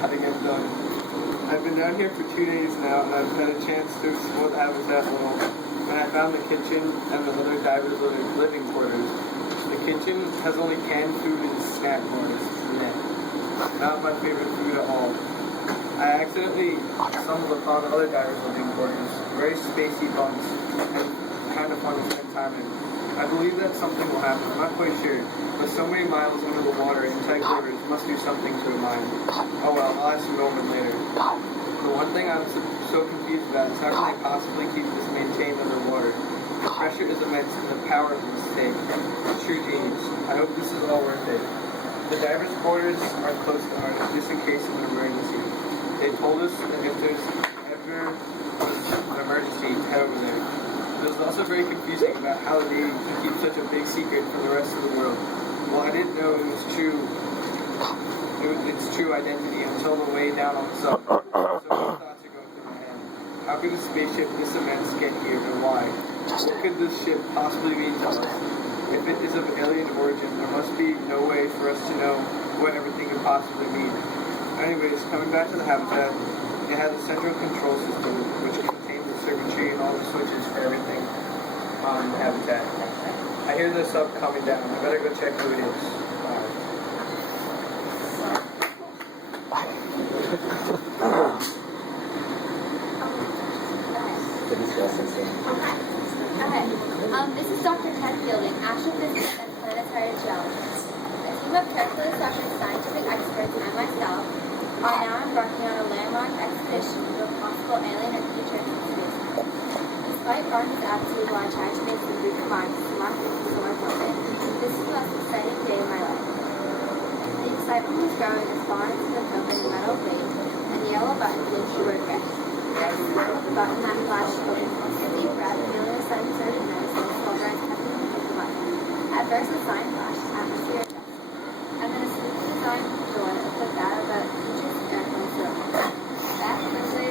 how to get done. I've been down here for 2 days now, and I've had a chance to explore the habitat a little. When I found the kitchen and the other divers' living quarters, the kitchen has only canned food and snack bars. Yeah. Not my favorite food at all. I accidentally stumbled upon other divers' living quarters, very spacey bunks, and kind of fun to spend time in. I believe that something will happen. I'm not quite sure, but so many miles under the water in tight quarters must do something to a mind. Oh well, I'll ask Norman later. The one thing I'm so confused about is how can they possibly keep this maintained underwater? The pressure is immense and the power of the mistake. True genius. I hope this is all worth it. The divers' quarters are close to ours, just in case of an emergency. They told us that if there's ever an emergency, head over there. It was also very confusing about how the Navy can keep such a big secret from the rest of the world. Well, I didn't know it was true. Its true identity until the way down on the sub. So many thoughts are going through my head. How could a spaceship this immense get here and why? What could this ship possibly mean to us? If it is of alien origin, there must be no way for us to know what everything could possibly mean. Anyways, coming back to the habitat, it has a central control system which contains the circuitry and all the switches for everything on the habitat. I hear the sub coming down. I better go check who it is. This is Dr. Ted Fielding, astrophysicist and planetary geologist. A team of carefully selected scientific experts and myself are now embarking on a landmark expedition to a possible alien and future space. Despite Barton's attitude while I tried to make some brief remarks to mark this solar moment, this is the most exciting day of my life. The excitement was growing as Barnes flipped open the metal plate and the yellow button blinked the word ready. I squirreled the button that flashed open, took a deep breath, feeling a sudden surge of nervousness while Barnes kept me hit the button. At first the sign flashed, atmosphere adjusted, and then a sleekly designed door clicked out of a features airplane cylinder. That quickly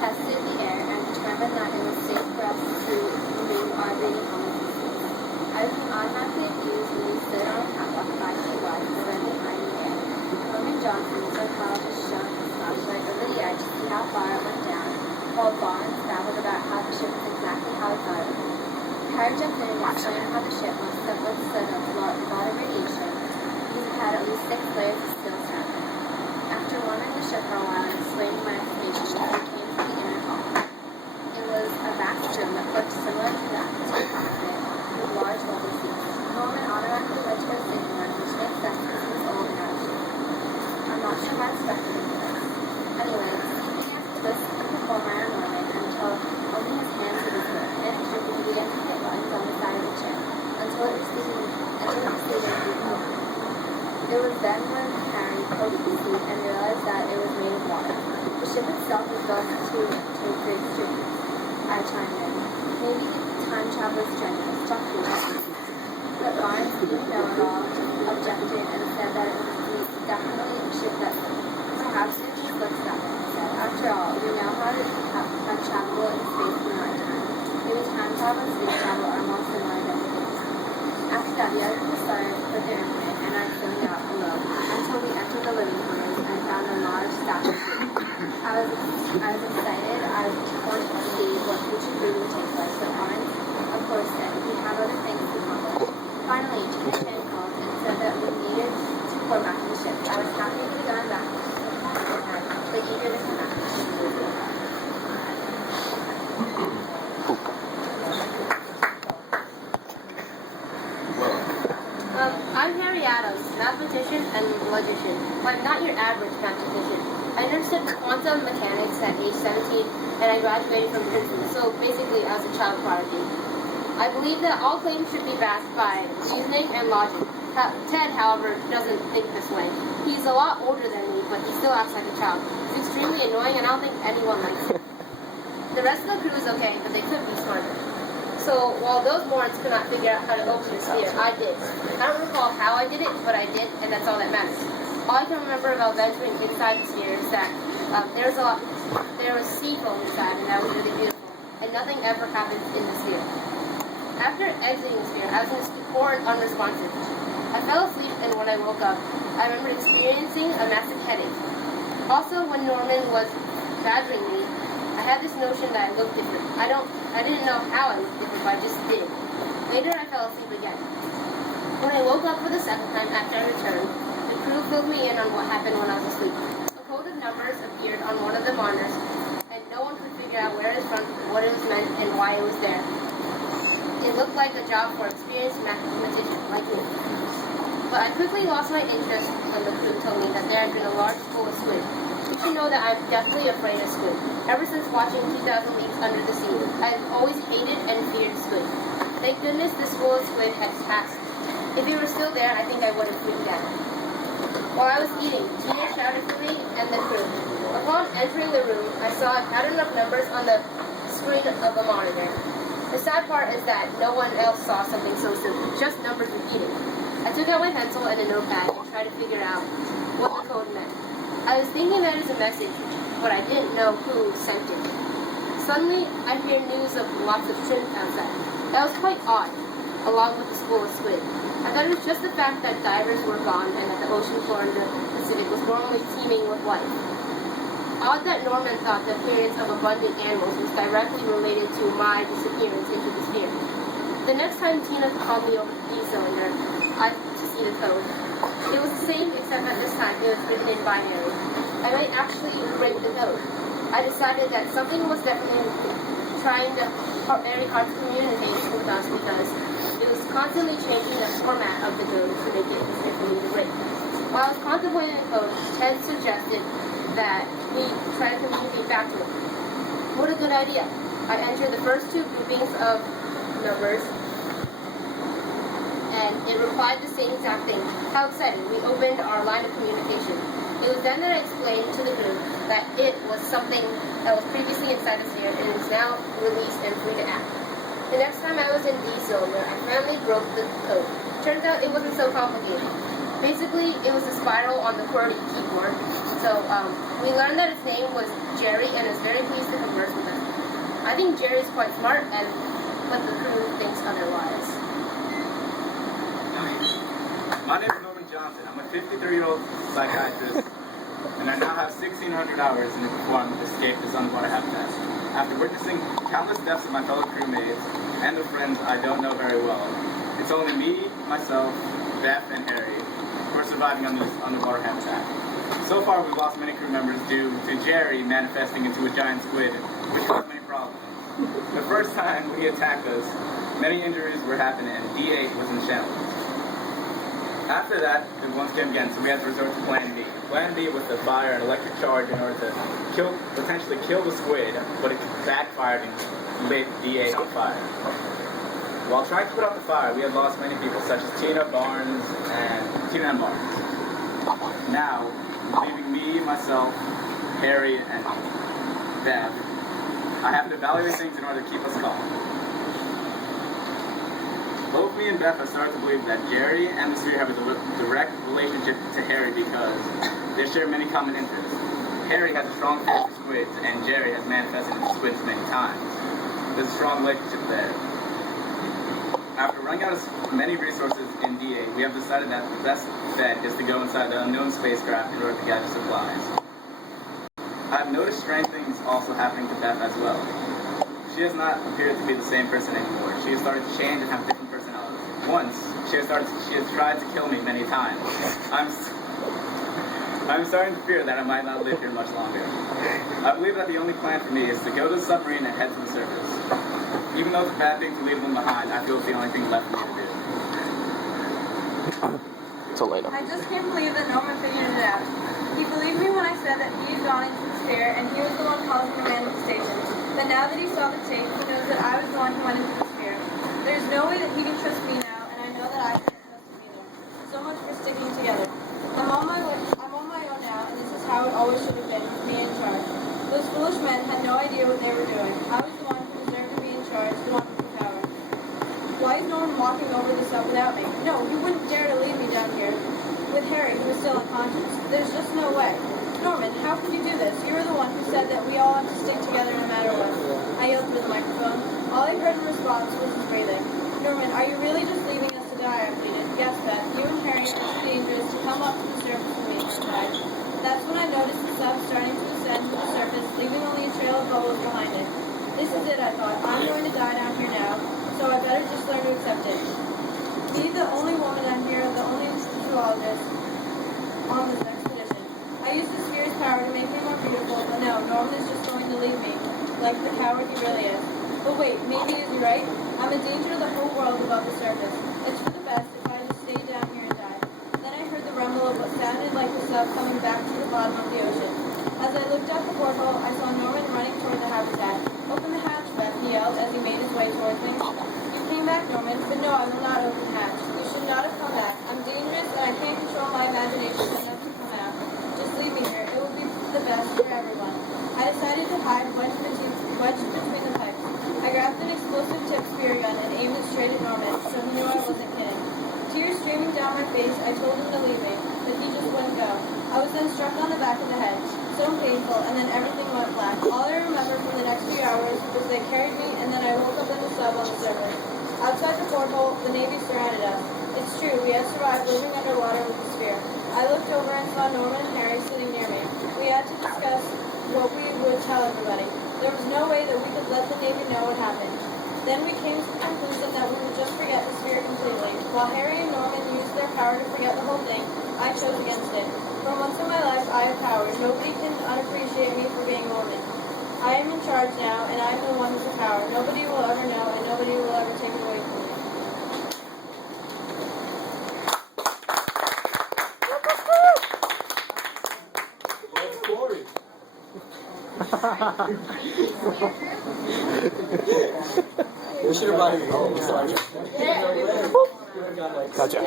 tested the air and determined that it was safe for us to remain orbiting on the distance. I was automatically accused when we stood on a catwalk 5 feet wide, surrounded behind the air. Norman Johnson, the psychologist, shone his flashlight over the edge to see how far it went down, while Barnes babbled about how the ship was exactly how he thought it would. Harry jumped in and explained how the ship must have withstood a lot of radiation, because it had at least 6 layers of steel surrounding it. After warming the ship for a while and explaining my estimation, we came to the inner hall. It was a vast room that looked similar to the atmosphere cockpit, with large oval seats. Norman automatically led to a sitting room, which makes sense because he was old and out of shape. I'm not sure why I expected him to this. Anyway, Stephen twists the performer on Norman until only his hands would be clear, and he began to hit buttons on the side of the ship until it exceeded the It was then when Harry poked the seat and realized that it was made of water. The ship itself was built to create streams. I chimed in. Maybe time traveler's journey was stuck with us. But Barnes, didn't know it all, objected and said that it was definitely a ship that perhaps it just looks that way, he said. After all, we know how to travel in space in our time. Maybe time travel and space travel are more similar than we think. After that, the other people started with their airplane, and I filling out alone until we entered the living quarters and found a large statue. I was excited. I wanted to see what future food would taste like, but Barnes, of course, said we have other things to accomplish. Finally, Jimmy Chan called and said that we needed to pour back in the ship. I was happy to be gone back to the time, but eager to come back to the ship. I'm Harry Adams, mathematician and logician, but I'm not your average mathematician. I understood quantum mechanics at age 17, and I graduated from Princeton, so basically I was a child prodigy. I believe that all claims should be backed by reasoning and logic. Ted, however, doesn't think this way. He's a lot older than me, but he still acts like a child. He's extremely annoying, and I don't think anyone likes him. The rest of the crew is okay, but they could be smarter. So, while those morons could not figure out how to open the sphere, I did. I don't recall how I did it, but I did, and that's all that matters. All I can remember about venturing inside the sphere is that there was sea foam inside, and that was really beautiful, and nothing ever happened in the sphere. After exiting the sphere, I was in stupor and unresponsive. I fell asleep, and when I woke up, I remembered experiencing a massive headache. Also, when Norman was badgering me, I had this notion that I looked different. I didn't know how I looked different, but I just did. Later, I fell asleep again. When I woke up for the second time after I returned, the crew filled me in on what happened when I was asleep. A code of numbers appeared on one of the monitors, and no one could figure out where it was from, what it was meant, and why it was there. It looked like a job for experienced mathematician like me. But I quickly lost my interest when the crew told me that there had been a large school of squid. You should know that I'm definitely afraid of squid. Ever since watching 2000 Leagues Under the Sea, I've always hated and feared squid. Thank goodness the school of squid had passed. If it were still there, I think I would have freaked out. While I was eating, Tina shouted for me and the crew. Upon entering the room, I saw a pattern of numbers on the screen of a monitor. The sad part is that no one else saw something so simple, just numbers repeating. I took out my pencil and a notepad and tried to figure out what the code meant. I was thinking that it's a message, but I didn't know who sent it. Suddenly, I hear news of lots of shrimp outside. That was quite odd, along with the school of squid. I thought it was just the fact that divers were gone and that the ocean floor in the Pacific was normally teeming with life. Odd that Norman thought the appearance of abundant animals was directly related to my disappearance into the sphere. The next time Tina called me over the D-cylinder, I to see the code. It was the same, except at this time it was written in binary. I might actually break the code. I decided that something was definitely trying very hard to communicate with us because it was constantly changing the format of the code to make it easier for me to break. While I was contemplating the code, Ted suggested that we try to communicate back to it. What a good idea. I entered the first two groupings of numbers and it replied the same exact thing. How exciting. We opened our line of communication. It was then that I explained to the group that it was something that was previously inside a sphere and is now released and free to act. The next time I was in D-cylinder, I finally broke the code. Turns out it wasn't so complicated. Basically, it was a spiral on the QWERTY keyboard. So, we learned that its name was Jerry and is very pleased to converse with us. I think Jerry's quite smart, but the crew thinks otherwise. My name is Norman Johnson. I'm a 53-year-old psychiatrist, and I now have 1,600 hours in the perform Escape this Underwater Habitat. After witnessing countless deaths of my fellow crewmates and the friends I don't know very well, it's only me, myself, Beth, and Harry who are surviving on this underwater habitat. So far, we've lost many crew members due to Jerry manifesting into a giant squid, which caused many problems. The first time he attacked us, many injuries were happening, and D8 was in shambles. After that, it once came again, so we had to resort to Plan B. Plan B was to fire an electric charge in order to potentially kill the squid, but it backfired and lit D8 on fire. While trying to put out the fire, we had lost many people, such as Tina and Barnes. Now, leaving me, myself, Harry, and Beth, I have to evaluate things in order to keep us calm. Both me and Beth have started to believe that Jerry and the sphere have a direct relationship to Harry because they share many common interests. Harry has a strong fear for squids, and Jerry has manifested into squids many times. There's a strong relationship there. After running out of many resources in D8, we have decided that the best bet is to go inside the unknown spacecraft in order to gather supplies. I've noticed strange things also happening to Beth as well. She has not appeared to be the same person anymore. She has started to change and have different personalities. Once, she has tried to kill me many times. I'm starting to fear that I might not live here much longer. I believe that the only plan for me is to go to the submarine and head to the surface. Even though it's a bad thing to leave them behind, I feel it's the only thing left for me to do. It's Elena. I just can't believe that Norman figured it out. He believed me when I said that he had gone into the sphere and he was the one causing the manifestation. But now that he saw the tape, he knows that I was the one who went into the sphere. There's no way that he can trust me now, and I know that I can't trust him either. So much for sticking together. I'm on my own now, and this is how it always should have been, with me in charge. Those foolish men had no idea what they were doing. I was the one who deserved to be in charge, the one with the power. Why is Norman walking over this up without me? No, he wouldn't dare to leave me down here with Harry, who is still unconscious. There's just no way. Norman, how could you do this? You were the one who said that we all have to stick together no matter what. I yelled through the microphone. All I heard in response was his breathing. Norman, are you really just leaving us to die? I pleaded. Yes, Beth. You and Harry are too dangerous to come up to the surface with me, she cried. That's when I noticed the thought, I'm going to die down here now, so I better just learn to accept it. Be the only woman down here, the only zoologist on this expedition. I used the sphere's power to make me more beautiful, but no, Norman is just going to leave me, like the coward he really is. But wait, maybe is he right? I'm a danger to the whole world above the surface. It's for the best if I just stay down here and die. Then I heard the rumble of what sounded like the sub coming back to the bottom of the ocean. As I looked out the porthole, I saw Norman running toward the habitat. Open the hatch, Beth, he yelled as he made his way towards me. You came back, Norman, but no, I will not open the hatch. You should not have come back. I'm dangerous and I can't control my imagination enough to come out. Just leave me here. It will be the best for everyone. I decided to hide wedged between the pipes. I grabbed an explosive tip spear gun and aimed it straight at Norman, so he knew I wasn't kidding. Tears streaming down my face, I told him to leave me, but he just wouldn't go. I was then struck on the back of the head. So painful, and then everything went black. All I remember from the next few hours was they carried me, and then I woke up in the sub on the surface. Outside the porthole, the Navy surrounded us. It's true, we had survived living underwater with the sphere. I looked over and saw Norman and Harry sitting near me. We had to discuss what we would tell everybody. There was no way that we could let the Navy know what happened. Then we came to the conclusion that we would just forget the sphere completely. While Harry and Norman used their power to forget the whole thing, I chose against it. For once in my life, I have power. Nobody can unappreciate me for being Norman. I am in charge now, and I am the one with the power. Nobody will ever know, and nobody will ever take it away from me. We should have brought it home. Sorry. Gotcha.